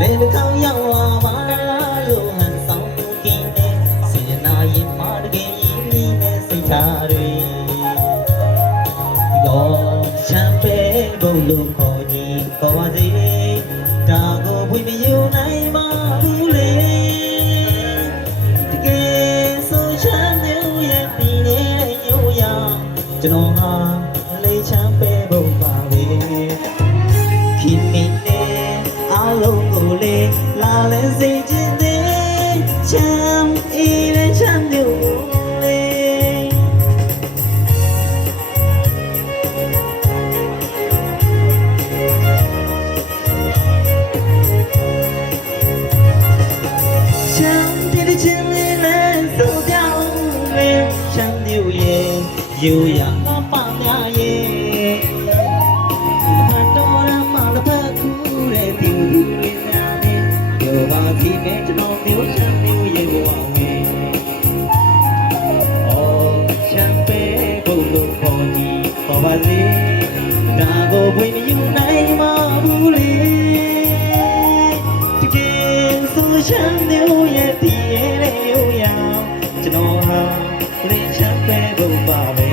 လေကောင်းရောက်လာပါလို့ဟန်ဆောင်กินနေစေနာရင်မာတကယ်ရင်းနေစိတ်ထားတွေတော့ချမ်းပဲဘုံလို့ခေါ်ကြီးခေါ်ပါစေဒါကိုဝိမယူနိုင်ပါဘူးလေတကယ်ဆိုချမ်းမျိုးရဲ့ဒီနေ့ရိုးရကျွန်တော်ဟာလေချမ်းပဲဘုံပါပဲခင်မင်းနဲ့အားလုံးကိုလေလာလဲစေချင်တယ်ချမ်းအေးလေချမ်းမျိုးလေချမ်းတဲ့ချမ်းလေးနဲ့ဆိုကြအောင်လေချမ်းမျိုးရဲ့ယူရမှာပါများရဲ့ဒီနေ့ကျွန်တော်မျိုးချမ်းမျိုးရေပေါ်ဝင်အော်ချမ်းပဲဘုံလို့ခေါ်ကြည့်ပေါ်ပါစေဒါကိုဘယ်မယူနိုင်မှာဘူးလေတကယ်ဆိုချမ်းမျိုးရဲ့ဒီရဲ့ရိုးရာကျွန်တော်ဟာလေချမ်းပဲဘုံပါပဲ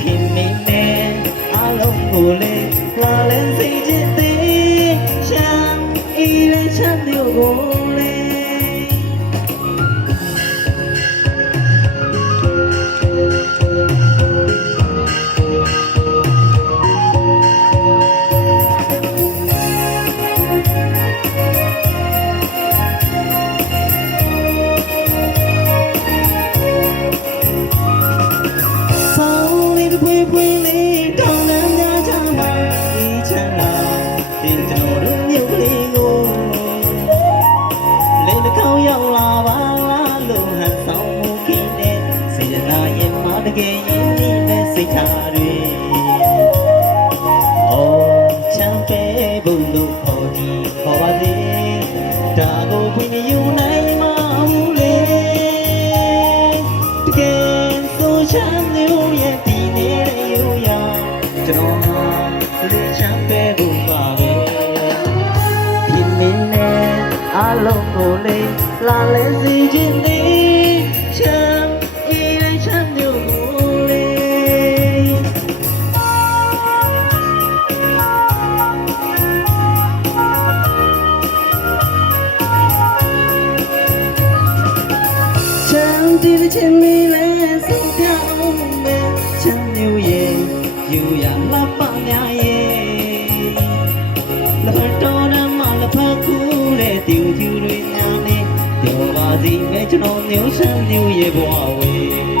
ခင်မင်းနဲ့အားလုံးကိုလေလာလဲစေချင်သေးချမ်းအေးလေချမ်းမျိုးကိုလေပွေလေးတောင်းလမ်းများချမ်းပါဒီချမ်းသာဒီကျွန်တော်တို့မြို့ကလေးကိုလေတစ်ခေါက်ရောက်လာပါလားလို့ဟန်ဆောင်မှုခင်းနေစေတနာရင်မတကယ်ရင်းနှီးနဲ့စိတ်ထားတွေအော်ချမ်းပဲဘုံလို့ခေါ်ကြည့်ခေါ်ပါစေဒါကိုခွင့်ယူနိုင်မှာဘူးလေတကယ်ဆိုချမ်းမျိုးရဲ့ဒီနေ့ကျွန်တော်ဟာလေချမ်းပဲဘုံပါပဲဒီနေ့နဲ့အားလုံးကိုလေလာလဲစီခြင်းလေးချမ်းအေးလေချမ်းမျိုးကိုလေချမ်းဒီချင်းလေးလဲစိတ်ပြောင်းမယ်ချမ်းမျိုးရဲ့ယူရလာပါများရဲ့လဘတော်နမလဖခုတဲ့တူတူတွေညာနဲ့ပြောပါစီမဲ့ကျွန်တော်မျိုးချမ်းမျိုးရဲ့ဘဝဝေး